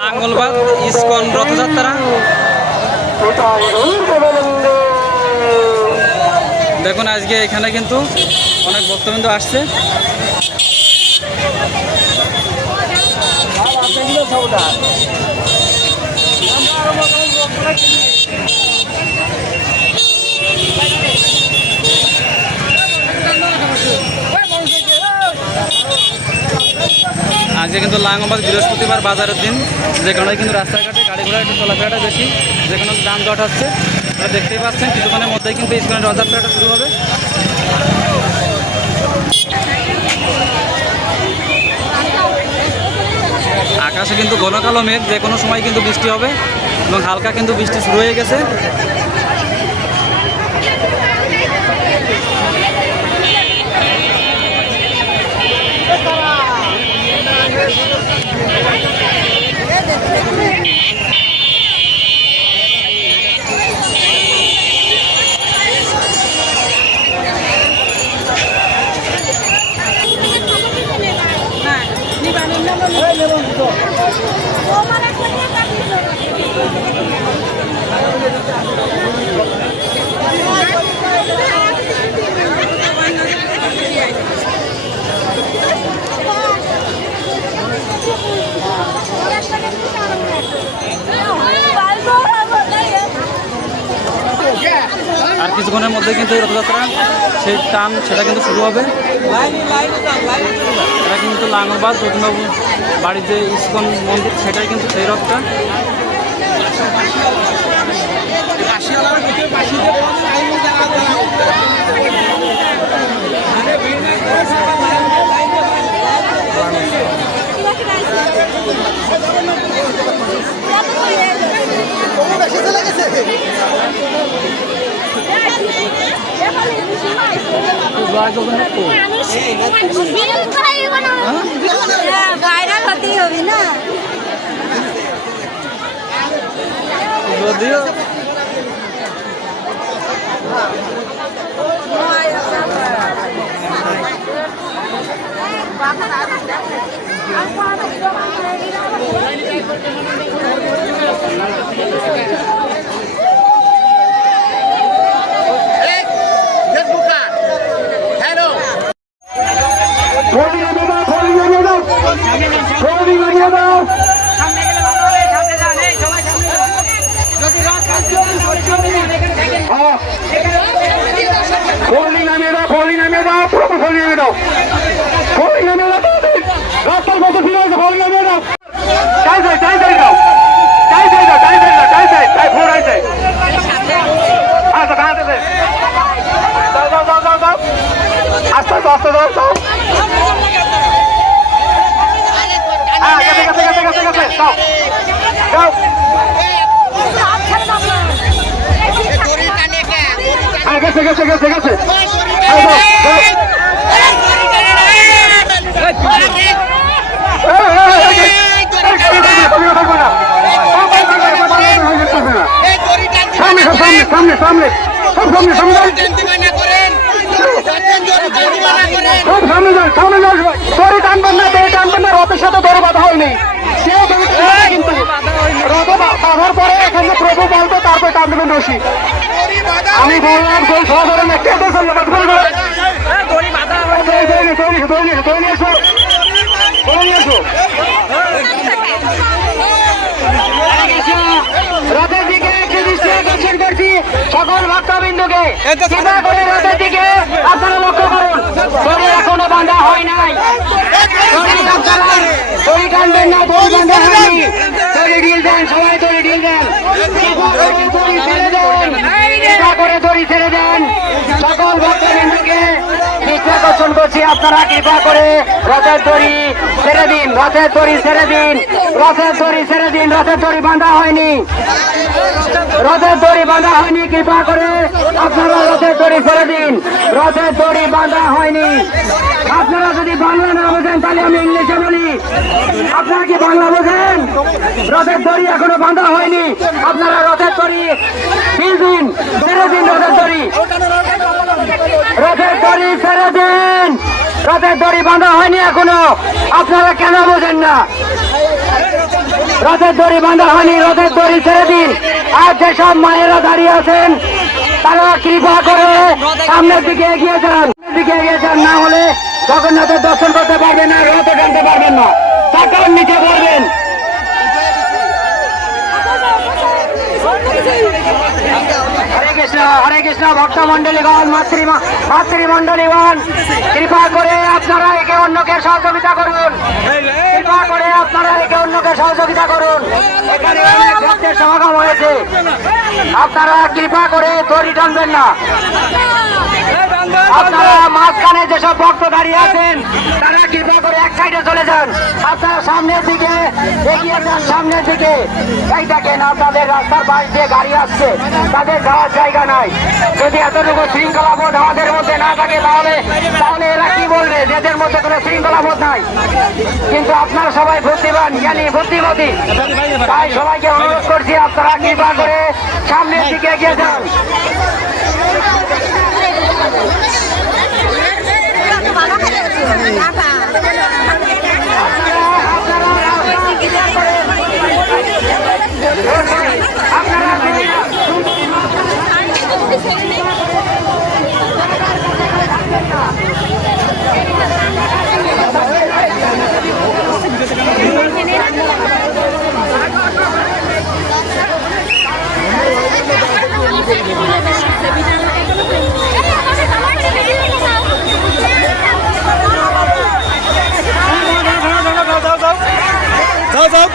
লাঙ্গলবাদ ISKCON Rathyatra দেখুন, আজকে এখানে কিন্তু অনেক ভক্তবৃন্দ আসছে। আজকে কিন্তু লাঙ্গলবাদ বৃহস্পতিবার বাজারের দিন, যে কারণে কিন্তু রাস্তাঘাটে গাড়ি ঘোড়া একটু চলাফেরাটা বেশি, যেখানে যানজট হচ্ছে দেখতেই পাচ্ছেন। কিছুক্ষণের মধ্যেই কিন্তু ইসকনের রথযাত্রাটা শুরু হবে। আকাশে কিন্তু ঘন কালো মেঘ, যে কোনো সময় কিন্তু বৃষ্টি হবে এবং হালকা কিন্তু বৃষ্টি শুরু হয়ে গেছে। আর কিছুক্ষণের মধ্যে কিন্তু এই রথযাত্রা সেই টান সেটা কিন্তু শুরু হবে। এটা কিন্তু লাঙ্গলবাদ রবীন্দ্রবাবু বাড়ির যে ইসকন মন্দির, সেটাই কিন্তু সেই রথটা। ভাইরাল হতেই হবে না যদিও সামনে সামনে সব সামনে সামনে সব সামনে যান, সামনে যান। দড়ি টানবেন না, দড়ি টানবেন না, রথের সাথে দড়ি বাঁধা হয়নি। কেউ দড়ি টানবে না, কিন্তু রথ বাঁধার পরে এখানে প্রভু বলবে, তারপরে টান দেবেন রশি। আমি বললাম সেই সহধরণ একটা রথের দিকে একটি দৃষ্টি আকর্ষণ করছি সকল ভক্তবিন্দুকে। কৃপা করে রথের দিকে আপনারা লক্ষ্য করুন, দড়ি এখনো বাঁধা হয় নাই। দড়ি টানবেন না, দড়ি বাঁধা হয়নি। দড়ি ঢিল দেন, সবাই দড়ি ঢিল দেন, দড়ি ছেড়ে দেন, কৃপা করে দড়ি ছেড়ে দেন। সকল ভক্তবিন্দুকে দৃষ্টি আকর্ষণ করছি আপনারা কৃপা করে রথের দড়ি ছেড়ে দিন, রথের দড়ি ছেড়ে দিন, রথের দড়ি ছেড়ে দিন। রথের দড়ি বাঁধা হয়নি, রথের দড়ি বাঁধা হয়নি, কৃপা করে আপনারা রথের দড়ি ছেড়ে দিন। রথের দড়ি বাঁধা হয়নি। আপনারা যদি বাংলা না বোঝেন তাহলে আমি ইংলিশে বলি। আপনারা কি বাংলা বোঝেন? রথের দড়ি এখনো বাঁধা হয়নি, আপনারা রথের দড়ি ছেড়ে দিন, ছেড়ে দিন রথের দড়ি, রথের দড়ি ছেড়ে দিন। রথের দড়ি বাঁধা হয়নি এখনো, আপনারা কেন বোঝেন না? রথের দড়ি বাঁধা হয়নি, রথের দড়ি ছেড়ে দিন। আর যেসব মায়েরা দাঁড়িয়ে আছেন তারা কৃপা করে সামনের দিকে এগিয়ে যান, দিকে এগিয়ে যান, না হলে জগন্নাথের দর্শন করতে পারবেন না, রথে টানতে পারবেন না, চাকার নিচে পড়বেন। হরে কৃষ্ণ ভক্ত মন্ডলীগণ, মাতৃমন্ডলীগণ, কৃপা করে আপনারা একে অন্যকে সহযোগিতা করুন, কৃপা করে আপনারা একে অন্যকে সহযোগিতা করুন। এখানে অনেক ভক্তের সমাগম হয়েছে, আপনারা কৃপা করে দড়ি টানবেন না। আপনারা মাঝখানে যেসব ভক্ত দাঁড়িয়ে আছেন তারা কৃপা করে এক সাইডে চলে যান, আপনারা সামনের দিকে এগিয়ে যান, সামনের দিকে। এই দেখেন আপনাদের রাস্তার পাশ দিয়ে গাড়ি আসছে, তাদের যাওয়ার জায়গা নাই। যদি এতটুকু শৃঙ্খলাবোধ আমাদের মধ্যে না থাকে তাহলে তাহলে এরা কি বলবে যে এদের মধ্যে কোনো শৃঙ্খলাবোধ নাই? কিন্তু আপনারা সবাই বুদ্ধিমান, জ্ঞানী, বুদ্ধিমতী, তাই সবাইকে অনুরোধ করছি আপনারা কৃপা করে সামনের দিকে এগিয়ে যান। যাও যাও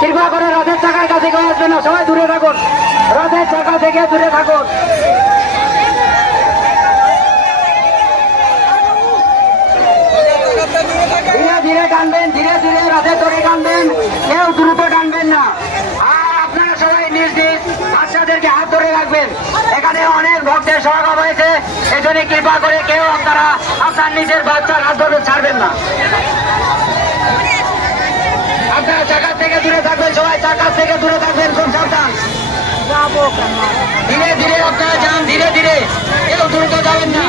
কৃপা করে রথের চাকার কাছে কেউ আসবে না, সবাই দূরে থাকুন, রথের চাকা থেকে দূরে থাকুন। ধীরে ধীরে টানবেন, ধীরে ধীরে রথের দড়ি টানবেন, কেউ দ্রুত টানবেন না। আর আপনারা সবাই নিজ নিজ বাচ্চাদেরকে হাত ধরে রাখবেন। এখানে অনেক ভক্তের সমাগম হয়েছে, এজন্য কৃপা করে কেউ আপনারা আপনার নিজের বাচ্চার হাত ধরে ছাড়বেন না। আপনারা চাকার থেকে দূরে থাকবেন, সবাই চাকার থেকে দূরে থাকবেন, খুব সাবধান। ধীরে ধীরে আপনারা যান, ধীরে ধীরে, কেউ দ্রুত যাবেন না।